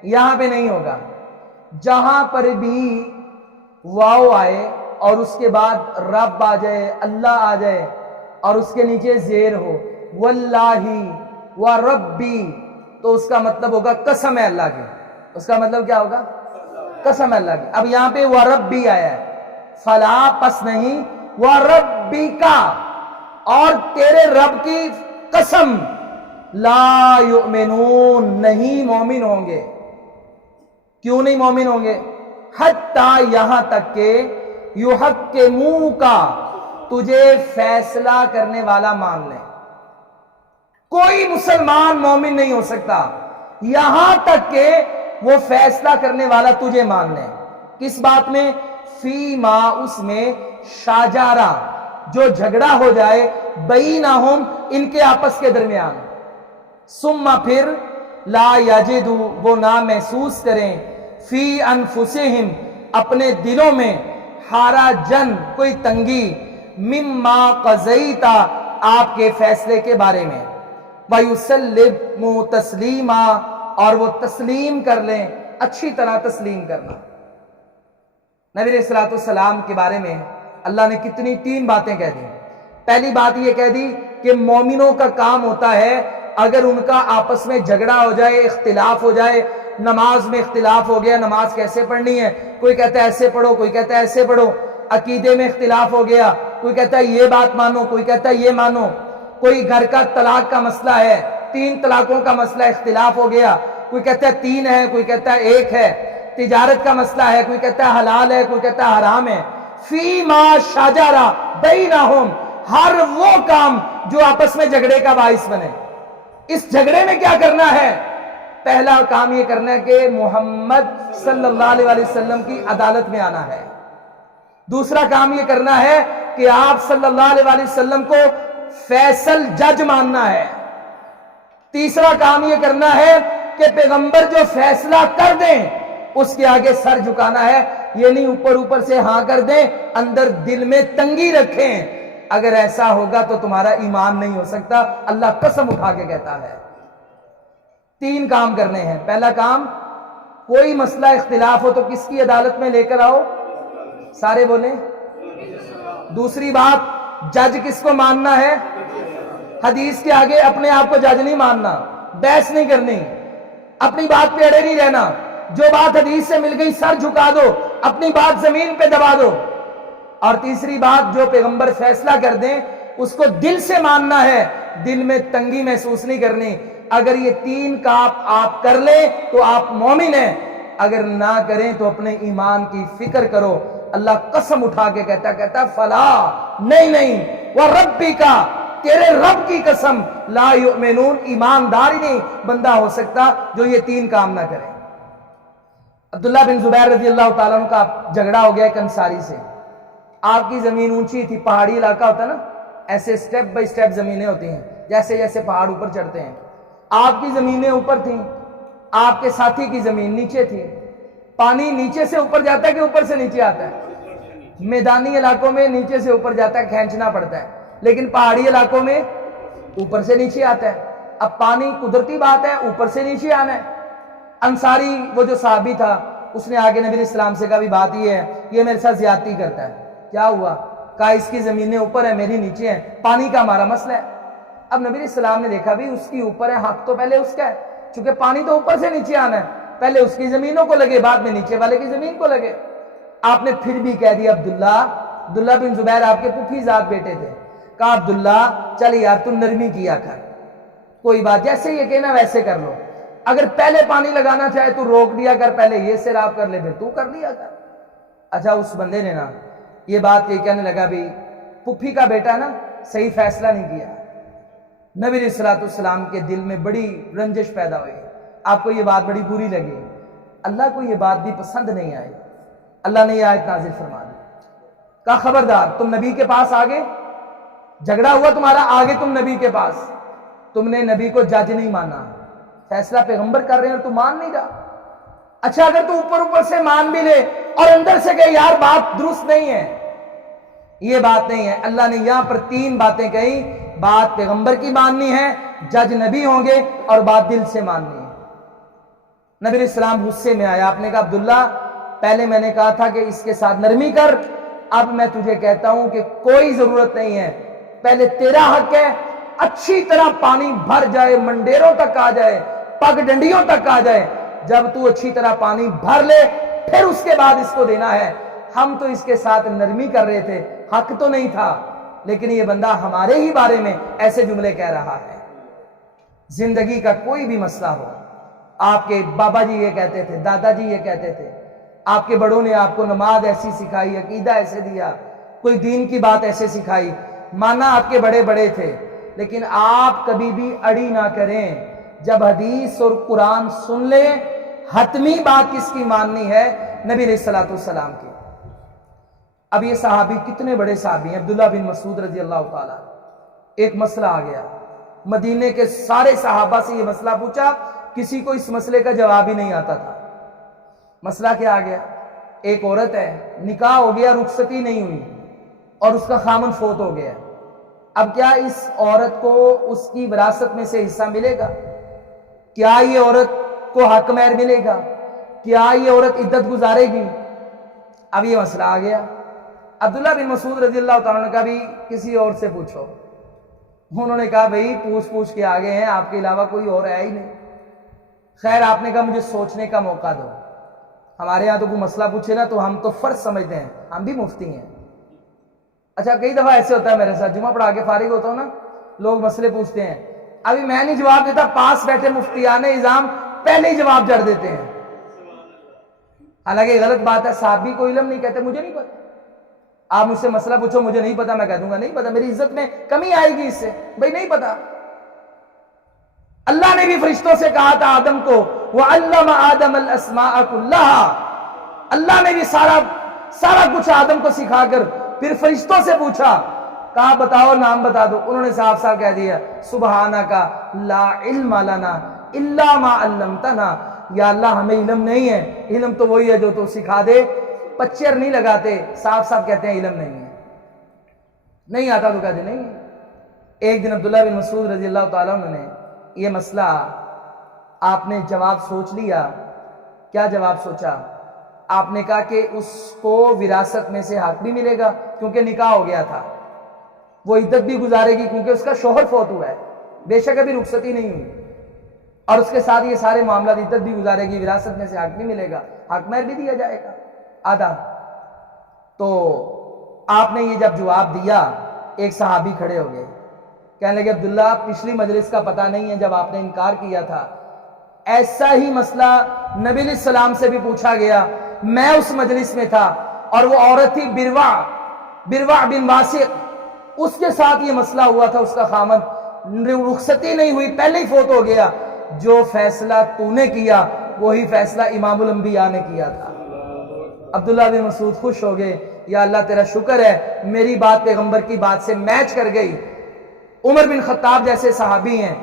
یہاں پہ نہیں ہوگا۔ جہاں پر بھی واو آئے اور اس کے بعد رب آ جائے، اللہ آ جائے اور اس کے نیچے زیر ہو، واللہ وربی، تو اس کا مطلب ہوگا قسم ہے اللہ کی، اس کا مطلب کیا ہوگا؟ قسم ہے اللہ کی۔ اب یہاں پہ وربی آیا ہے، فلا پس نہیں، وربی کا اور تیرے رب کی قسم، لا یؤمنون نہیں مومن ہوں گے۔ کیوں نہیں مومن ہوں گے؟ حتیٰ یہاں تک کہ یحکموک تجھے فیصلہ کرنے والا مان لیں۔ کوئی مسلمان مومن نہیں ہو سکتا یہاں تک کہ وہ فیصلہ کرنے والا تجھے مان لیں۔ کس بات میں؟ فی ما، اس میں، شاجارہ جو جھگڑا ہو جائے، بینہم ان کے آپس کے درمیان، ثم پھر، لا یجدو وہ نہ محسوس کریں، فی انفسہم اپنے دلوں میں، حرجن کوئی تنگی، مما قضیتا آپ کے فیصلے کے بارے میں، وَيُسَلِّمُوا تسلیما اور وہ تسلیم کر لیں، اچھی طرح تسلیم کرنا۔ نبی علیہ الصلوۃ والسلام کے بارے میں اللہ نے کتنی 3 باتیں کہہ دی۔ پہلی بات یہ کہہ دی کہ مومنوں کا کام ہوتا ہے اگر ان کا آپس میں جھگڑا ہو جائے، اختلاف ہو جائے، نماز میں اختلاف ہو گیا، نماز کیسے پڑھنی ہے، کوئی کہتا ہے ایسے پڑھو، کوئی کہتا ہے ایسے پڑھو، عقیدے میں اختلاف ہو گیا، کوئی کہتا ہے یہ بات مانو، کوئی کہتا ہے یہ مانو، کوئی گھر کا طلاق کا مسئلہ ہے، 3 طلاقوں کا مسئلہ اختلاف ہو گیا، کوئی کہتا ہے 3 ہے، کوئی کہتا ہے 1 ہے، تجارت کا مسئلہ ہے، کوئی کہتا ہے حلال ہے، کوئی کہتا ہے حرام ہے، فیما شجرا بینہم، ہر وہ کام جو آپس میں جھگڑے کا باعث بنے، اس جھگڑے میں کیا کرنا ہے؟ پہلا کام یہ کرنا ہے کہ محمد صلی اللہ علیہ وسلم کی عدالت میں آنا ہے، دوسرا کام یہ کرنا ہے کہ آپ صلی اللہ علیہ وسلم کو فیصل جج ماننا ہے، تیسرا کام یہ کرنا ہے کہ پیغمبر جو فیصلہ کر دیں اس کے آگے سر جھکانا ہے، یہ نہیں اوپر اوپر سے ہاں کر دیں اندر دل میں تنگی رکھیں، اگر ایسا ہوگا تو تمہارا ایمان نہیں ہو سکتا، اللہ قسم اٹھا کے کہتا ہے۔ 3 کام کرنے ہیں، پہلا کام کوئی مسئلہ اختلاف ہو تو کس کی عدالت میں لے کر آؤ، سارے بولیں، دوسری بات جج کس کو ماننا ہے، حدیث کے آگے اپنے آپ کو جج نہیں ماننا، بحث نہیں کرنی، اپنی بات پہ اڑے نہیں رہنا، جو بات حدیث سے مل گئی سر جھکا دو، اپنی بات زمین پہ دبا دو، اور تیسری بات جو پیغمبر فیصلہ کر دیں اس کو دل سے ماننا ہے، دل میں تنگی محسوس نہیں کرنی، اگر یہ 3 کام آپ کر لیں تو آپ مومن ہیں، اگر نہ کریں تو اپنے ایمان کی فکر کرو، اللہ قسم اٹھا کے کہتا فلا نہیں وَرَبِّكَ تیرے رب کی قسم لا یؤمنون، ایماندار ہی نہیں بندہ ہو سکتا جو یہ 3 کام نہ کرے۔ عبداللہ بن زبیر رضی اللہ تعالیٰ عنہ کا جھگڑا ہو گیا ایک انصاری سے، آپ کی زمین اونچی تھی، پہاڑی علاقہ ہوتا نا، ایسے سٹیپ بائی سٹیپ زمینیں ہوتی ہیں، جیسے جیسے پہاڑ اوپر چڑھتے ہیں، آپ کی زمینیں اوپر تھیں، آپ کے ساتھی کی زمین نیچے تھی، پانی نیچے سے اوپر جاتا ہے کہ اوپر سے نیچے آتا ہے؟ میدانی علاقوں میں نیچے سے اوپر جاتا ہے، کھینچنا پڑتا ہے، لیکن پہاڑی علاقوں میں اوپر سے نیچے آتا ہے۔ اب پانی قدرتی بات ہے، اوپر سے نیچے آنا ہے۔ انصاری وہ جو صحابی تھا اس نے آگے نبی اسلام سے کہا بھی بات یہ ہے، یہ میرے ساتھ زیادتی کرتا ہے، کیا ہوا؟ کہا اس کی زمینیں اوپر ہیں میری نیچے ہیں، پانی کا ہمارا مسئلہ ہے۔ اب نبی السلام نے دیکھا بھی اس کی اوپر ہے، حق تو پہلے اس کا ہے، چونکہ پانی تو اوپر سے نیچے آنا ہے، پہلے اس کی زمینوں کو لگے بعد میں نیچے والے کی زمین کو لگے۔ آپ نے پھر بھی کہہ دیا عبداللہ بن زبیر آپ کے پھوپھی ذات بیٹے تھے، کہا عبداللہ چل یار تو نرمی کیا کر، کوئی بات جیسے یہ کہنا ویسے کر لو، اگر پہلے پانی لگانا چاہے تو روک دیا کر، پہلے یہ سیراب کر لے پھر تو کر لیا کر۔ اچھا اس بندے نے نا یہ بات یہ کہنے لگا بھی پھوپھی کا بیٹا نا صحیح فیصلہ نہیں کیا، نبی علیہ الصلوۃ والسلام کے دل میں بڑی رنجش پیدا ہوئی، آپ کو یہ بات بڑی بری لگی، اللہ کو یہ بات بھی پسند نہیں آئی، اللہ نے یہ آیت نازل فرما دی، کہا خبردار تم نبی کے پاس آگے جھگڑا ہوا تمہارا، آگے تم نبی کے پاس، تم نے نبی کو جج نہیں مانا، فیصلہ پیغمبر کر رہے ہیں اور تو مان نہیں رہا۔ اچھا اگر تو اوپر اوپر سے مان بھی لے اور اندر سے کہ یار بات درست نہیں ہے، یہ بات نہیں ہے، اللہ نے یہاں پر 3 باتیں کہی، بات پیغمبر کی ماننی ہے، جج نبی ہوں گے، اور بات دل سے ماننی ہے۔ نبی علیہ السلام غصے میں آیا، آپ نے کہا عبداللہ پہلے میں نے کہا تھا کہ اس کے ساتھ نرمی کر، اب میں تجھے کہتا ہوں کہ کوئی ضرورت نہیں ہے، پہلے تیرا حق ہے، اچھی طرح پانی بھر جائے، منڈیروں تک آ جائے، پگ ڈنڈیوں تک آ جائے، جب تو اچھی طرح پانی بھر لے پھر اس کے بعد اس کو دینا ہے۔ ہم تو اس کے ساتھ نرمی کر رہے تھے، حق تو نہیں تھا، لیکن یہ بندہ ہمارے ہی بارے میں ایسے جملے کہہ رہا ہے۔ زندگی کا کوئی بھی مسئلہ ہو، آپ کے بابا جی یہ کہتے تھے، دادا جی یہ کہتے تھے، آپ کے بڑوں نے آپ کو نماز ایسی سکھائی، عقیدہ ایسے دیا، کوئی دین کی بات ایسے سکھائی، مانا آپ کے بڑے بڑے تھے، لیکن آپ کبھی بھی اڑی نہ کریں، جب حدیث اور قرآن سن لیں حتمی بات کس کی ماننی ہے؟ نبی علیہ الصلوۃ والسلام کی۔ اب یہ صحابی کتنے بڑے صحابی ہیں، عبداللہ بن مسعود رضی اللہ تعالیٰ، ایک مسئلہ آ گیا، مدینے کے سارے صحابہ سے یہ مسئلہ پوچھا، کسی کو اس مسئلے کا جواب ہی نہیں آتا تھا۔ مسئلہ کیا آ گیا؟ ایک عورت ہے، نکاح ہو گیا، رخصتی نہیں ہوئی، اور اس کا خامن فوت ہو گیا، اب کیا اس عورت کو اس کی وراثت میں سے حصہ ملے گا؟ کیا یہ عورت کو حق مہر ملے گا؟ کیا یہ عورت عدت گزارے گی؟ اب یہ مسئلہ آ گیا، عبداللہ بن مسعود رضی اللہ تعالیٰ عنہ کا بھی کسی اور سے پوچھو. انہوں نے کہا بھئی پوچھ کے آگے ہیں، آپ کے علاوہ کوئی اور ہے ہی نہیں. خیر آپ نے کہا مجھے سوچنے کا موقع دو. ہمارے ہاں تو کوئی مسئلہ پوچھے نا تو ہم تو فرض سمجھتے ہیں، ہم بھی مفتی ہیں. اچھا کئی دفعہ ایسے ہوتا ہے میرے ساتھ، جمعہ پڑھا کے فارغ ہوتا ہوں نا، لوگ مسئلے پوچھتے ہیں، ابھی میں نہیں جواب دیتا، پاس بیٹھے مفتیان نظام پہلے ہی جواب جڑ دیتے ہیں. حالانکہ غلط بات ہے، صحابی کو علم نہیں کہتے، مجھے نہیں پتا. آپ مجھ سے مسئلہ پوچھو مجھے نہیں پتا، میں کہہ دوں گا نہیں پتا، میری عزت میں کمی آئے گی اس سے، بھئی نہیں پتا. اللہ نے بھی فرشتوں سے کہا تھا آدم کو وَعَلَّمَ آدَمَ الْأَسْمَاءَ كُلَّهَا، اللہ نے بھی سارا کچھ آدم کو سکھا کر پھر فرشتوں سے پوچھا، کہا بتاؤ نام بتا دو. انہوں نے صاف کہہ دیا سبحانک لا علم لنا الا ما علمتنا، یا اللہ ہمیں علم نہیں ہے، علم تو وہی ہے جو تو سکھا دے. پچر نہیں لگاتے، صاف کہتے ہیں علم نہیں ہے، نہیں آتا تو کہتے نہیں ہے. ایک دن عبداللہ بن مسعود رضی اللہ تعالیٰ عنہ نے یہ مسئلہ، آپ نے جواب سوچ لیا. کیا جواب سوچا؟ آپ نے کہا کہ اس کو وراثت میں سے حق بھی ملے گا کیونکہ نکاح ہو گیا تھا، وہ عدت بھی گزارے گی کیونکہ اس کا شوہر فوت ہوا ہے، بے شک ابھی رخصتی نہیں ہوئی، اور اس کے ساتھ یہ سارے معاملات، عدت بھی گزارے گی، وراثت میں سے حق بھی ملے گا، حق مہر بھی دیا جائے گا آدھا. تو آپ نے یہ جب جواب دیا، ایک صحابی کھڑے ہو گئے، کہنے لگے عبداللہ پچھلی مجلس کا پتہ نہیں ہے جب آپ نے انکار کیا تھا، ایسا ہی مسئلہ نبی علیہ السلام سے بھی پوچھا گیا، میں اس مجلس میں تھا، اور وہ عورت تھی بروا بن واسق، اس کے ساتھ یہ مسئلہ ہوا تھا، اس کا خامد رخصتی نہیں ہوئی، پہلے ہی فوت ہو گیا. جو فیصلہ تو نے کیا وہی فیصلہ امام الانبیاء نے کیا تھا. عبداللہ بن مسعود خوش ہو گئے، یا اللہ تیرا شکر ہے میری بات پیغمبر کی بات سے میچ کر گئی. عمر بن خطاب جیسے صحابی ہیں،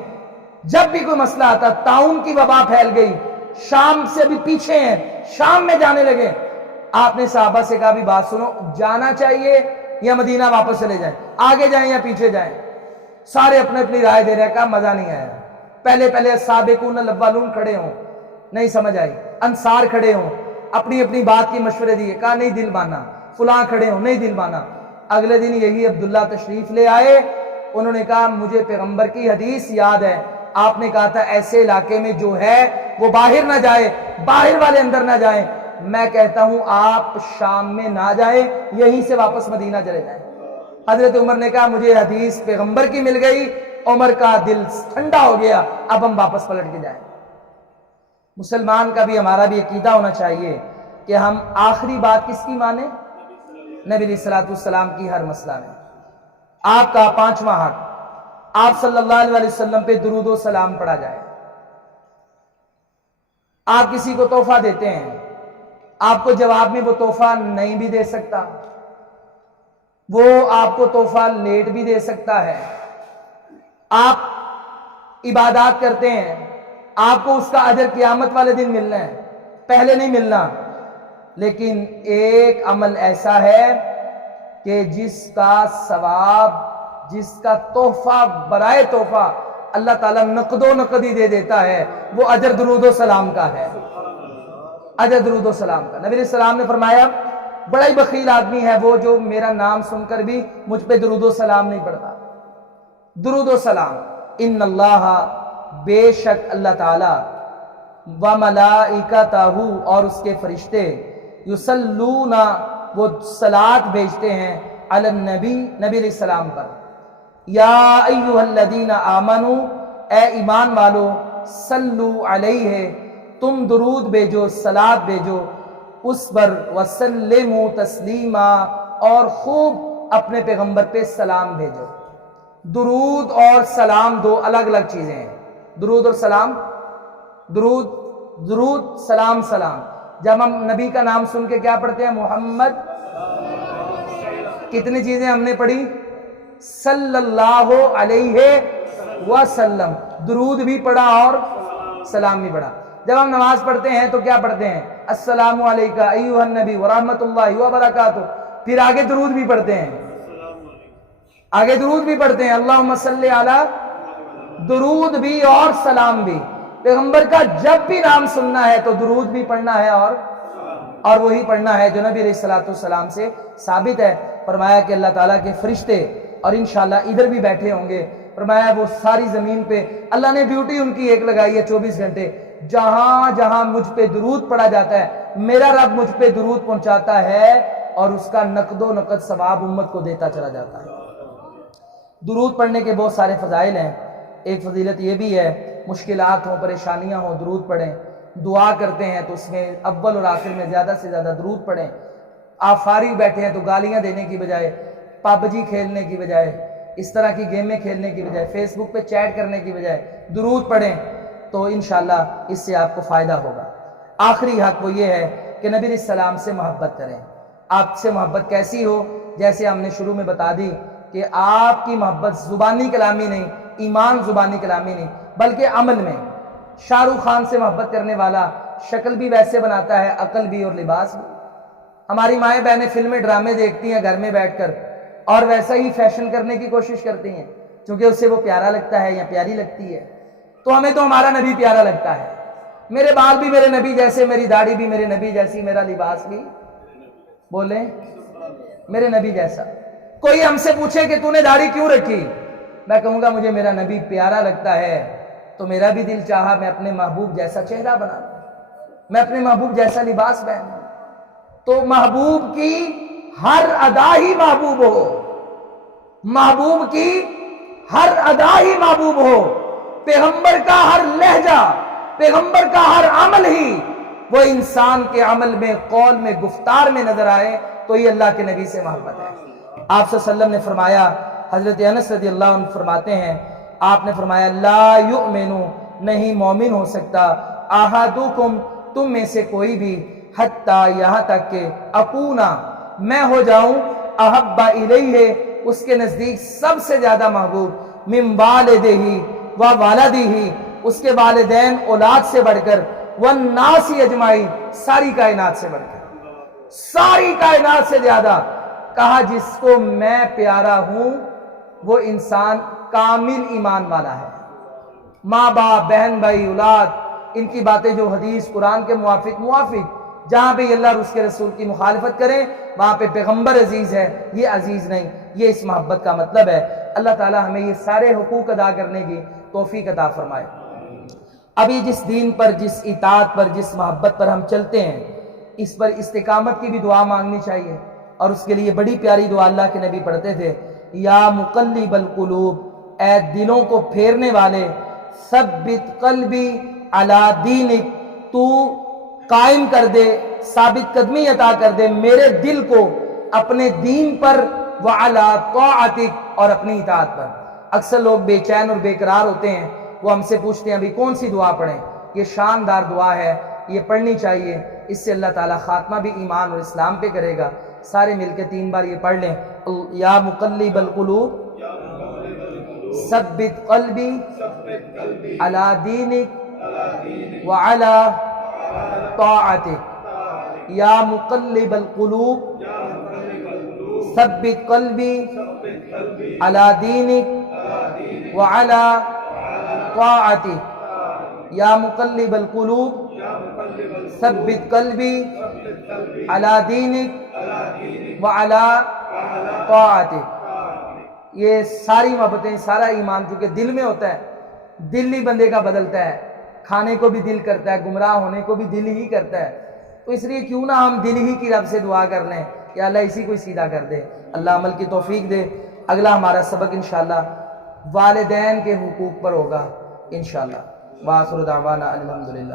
جب بھی کوئی مسئلہ آتا، طاعون کی وبا پھیل گئی، شام سے بھی پیچھے ہیں، شام میں جانے لگے، آپ نے صحابہ سے کہا بھی بات سنو، جانا چاہیے یا مدینہ واپس چلے جائیں، آگے جائیں یا پیچھے جائیں؟ سارے اپنے اپنی رائے دے رہے، کہا مزہ نہیں آیا. پہلے سابقون الاولون کھڑے ہوں، نہیں سمجھ آئی، انصار کھڑے ہوں، اپنی اپنی بات کی مشورے دیے، کہا نہیں دل مانا، فلاں کھڑے ہوں، نہیں دل مانا. اگلے دن یہی عبداللہ تشریف لے آئے، انہوں نے کہا مجھے پیغمبر کی حدیث یاد ہے، آپ نے کہا تھا ایسے علاقے میں جو ہے وہ باہر نہ جائے، باہر والے اندر نہ جائیں. میں کہتا ہوں آپ شام میں نہ جائیں، یہیں سے واپس مدینہ چلے جائیں. حضرت عمر نے کہا مجھے حدیث پیغمبر کی مل گئی، عمر کا دل ٹھنڈا ہو گیا، اب ہم واپس پلٹ کے جائیں. مسلمان کا بھی ہمارا بھی عقیدہ ہونا چاہیے کہ ہم آخری بات کس کی مانیں؟ نبی علیہ الصلوۃ والسلام کی ہر مسئلہ میں. آپ کا 5واں حق، آپ صلی اللہ علیہ وسلم پہ درود و سلام پڑھا جائے. آپ کسی کو تحفہ دیتے ہیں، آپ کو جواب میں وہ تحفہ نہیں بھی دے سکتا، وہ آپ کو تحفہ لیٹ بھی دے سکتا ہے. آپ عبادات کرتے ہیں، آپ کو اس کا اجر قیامت والے دن ملنا ہے، پہلے نہیں ملنا. لیکن ایک عمل ایسا ہے کہ جس کا ثواب، جس کا تحفہ برائے تحفہ اللہ تعالیٰ نقد و نقدی دے دیتا ہے، وہ اجر درود و سلام کا ہے. اجر درود و سلام کا. نبی علیہ السلام نے فرمایا بڑا ہی بخیل آدمی ہے وہ جو میرا نام سن کر بھی مجھ پہ درود و سلام نہیں پڑھتا. درود و سلام، ان اللہ، بے شک اللہ تعالی، و ملائکتہ، اور اس کے فرشتے، یصلون، وہ صلاۃ بھیجتے ہیں، علی النبی، نبی علیہ السلام پر. یا ایھا الذین آمنوا، اے ایمان والو، صلو علیہ، تم درود بھیجو، صلاۃ بھیجو اس پر، وسلموا تسلیما، اور خوب اپنے پیغمبر پہ سلام بھیجو. درود اور سلام دو الگ الگ چیزیں ہیں. درود اور سلام، درود سلام. جب ہم نبی کا نام سن کے کیا پڑھتے ہیں؟ محمد. کتنی چیزیں ہم نے پڑھی؟ صلی اللہ علیہ وسلم، درود بھی پڑھا اور سلام بھی پڑھا. جب ہم نماز پڑھتے ہیں تو کیا پڑھتے ہیں؟ السلام علیکم ایھا النبی ورحمۃ اللہ وبرکاتہ. پھر آگے درود بھی پڑھتے ہیں، اللہم صلی علی، درود بھی اور سلام بھی. پیغمبر کا جب بھی نام سننا ہے تو درود بھی پڑھنا ہے اور وہی پڑھنا ہے جو نبی علیہ الصلوۃ والسلام سے ثابت ہے. فرمایا کہ اللہ تعالیٰ کے فرشتے اور انشاءاللہ ادھر بھی بیٹھے ہوں گے، فرمایا وہ ساری زمین پہ اللہ نے ڈیوٹی ان کی ایک لگائی ہے 24 گھنٹے، جہاں جہاں مجھ پہ درود پڑا جاتا ہے میرا رب مجھ پہ درود پہنچاتا ہے اور اس کا نقد و نقد ثواب امت کو دیتا چلا جاتا ہے۔ درود پڑھنے کے بہت سارے فضائل ہیں، ایک فضیلت یہ بھی ہے مشکلات ہوں پریشانیاں ہوں درود پڑھیں، دعا کرتے ہیں تو اس میں اول اور آخر میں زیادہ سے زیادہ درود پڑھیں، آپ فارغ بیٹھے ہیں تو گالیاں دینے کی بجائے، پب جی کھیلنے کی بجائے، اس طرح کی گیمیں کھیلنے کی بجائے، فیس بک پہ چیٹ کرنے کی بجائے درود پڑھیں تو انشاءاللہ اس سے آپ کو فائدہ ہوگا۔ آخری حق وہ یہ ہے کہ نبی علیہ السلام سے محبت کریں۔ آپ سے محبت کیسی ہو؟ جیسے ہم نے شروع میں بتا دی کہ آپ کی محبت زبانی کلامی نہیں، ایمان زبانی کلامی نہیں بلکہ عمل میں۔ شاہ رخ خان سے محبت کرنے والا شکل بھی ویسے بناتا ہے، عقل بھی اور لباس بھی۔ ہماری مائیں بہنیں فلمیں ڈرامے دیکھتی ہیں گھر میں بیٹھ کر اور ویسا ہی فیشن کرنے کی کوشش کرتی ہیں کیونکہ اس سے وہ پیارا لگتا ہے یا پیاری لگتی ہے۔ تو ہمیں تو ہمارا نبی پیارا لگتا ہے، میرے بال بھی میرے نبی جیسے، میری داڑھی بھی میرے نبی جیسی، میرا لباس بھی بولیں میرے نبی جیسا۔ کوئی ہم سے پوچھے کہ تو نے داڑھی کیوں رکھی، میں کہوں گا مجھے میرا نبی پیارا لگتا ہے تو میرا بھی دل چاہا میں اپنے محبوب جیسا چہرہ بنا لوں، میں اپنے محبوب جیسا لباس پہنوں۔ تو محبوب کی ہر ادا ہی محبوب ہو، محبوب کی ہر ادا ہی محبوب ہو، پیغمبر کا ہر لہجہ، پیغمبر کا ہر عمل ہی وہ انسان کے عمل میں، قول میں، گفتار میں نظر آئے تو یہ اللہ کے نبی سے محبت ہے۔ آپ صلی اللہ علیہ وسلم نے فرمایا، حضرت انس رضی اللہ عنہ فرماتے ہیں، آپ نے فرمایا لا یؤمن، نہیں مومن ہو سکتا، احدکم، تم میں سے کوئی بھی، حتیٰ یہاں تک کہ اکونا، میں ہو جاؤں، احب الیہ، اس کے نزدیک سب سے زیادہ محبوب، من والدہ و والدہ، اس کے والدین اولاد سے بڑھ کر، والناس اجمعین، ساری کائنات سے بڑھ کر، ساری کائنات سے زیادہ۔ کہا جس کو میں پیارا ہوں وہ انسان کامل ایمان والا ہے۔ ماں باپ، بہن بھائی، اولاد، ان کی باتیں جو حدیث قرآن کے موافق، جہاں پہ اللہ اور اس کے رسول کی مخالفت کریں وہاں پہ پیغمبر عزیز ہے، یہ عزیز نہیں، یہ اس محبت کا مطلب ہے۔ اللہ تعالی ہمیں یہ سارے حقوق ادا کرنے کی توفیق عطا فرمائے۔ ابھی جس دین پر، جس اطاعت پر، جس محبت پر ہم چلتے ہیں اس پر استقامت کی بھی دعا مانگنی چاہیے، اور اس کے لیے بڑی پیاری دعا اللہ کے نبی پڑھتے تھے، یا مقلب القلوب، اے دلوں کو پھیرنے والے، ثبت قلبی علی دینک، تو قائم کر دے، ثابت قدمی عطا کر دے میرے دل کو اپنے دین پر، وعلی طاعتک، اور اپنی اطاعت پر۔ اکثر لوگ بے چین اور بے قرار ہوتے ہیں، وہ ہم سے پوچھتے ہیں ابھی کون سی دعا پڑھیں؟ یہ شاندار دعا ہے، یہ پڑھنی چاہیے، اس سے اللہ تعالیٰ خاتمہ بھی ایمان اور اسلام پہ کرے گا۔ سارے مل کے 3 بار یہ پڑھ لیں، یا مقلب القلوب ثبت قلبی علی دینک وعلی طاعتک، یا مقلب القلوب ثبت قلبی علی دینک وعلی طاعتک، یا مقلب القلوب ثبت قلبی علی دینک وعلی طاعتک۔ یہ ساری محبتیں، سارا ایمان چونکہ دل میں ہوتا ہے، دل ہی بندے کا بدلتا ہے، کھانے کو بھی دل کرتا ہے، گمراہ ہونے کو بھی دل ہی کرتا ہے، تو اس لیے کیوں نہ ہم دل ہی کی رب سے دعا کر لیں کہ اللہ اسی کو سیدھا کر دے، اللہ عمل کی توفیق دے۔ اگلا ہمارا سبق انشاءاللہ والدین کے حقوق پر ہوگا انشاءاللہ۔ وآخر دعوانا الحمدللہ۔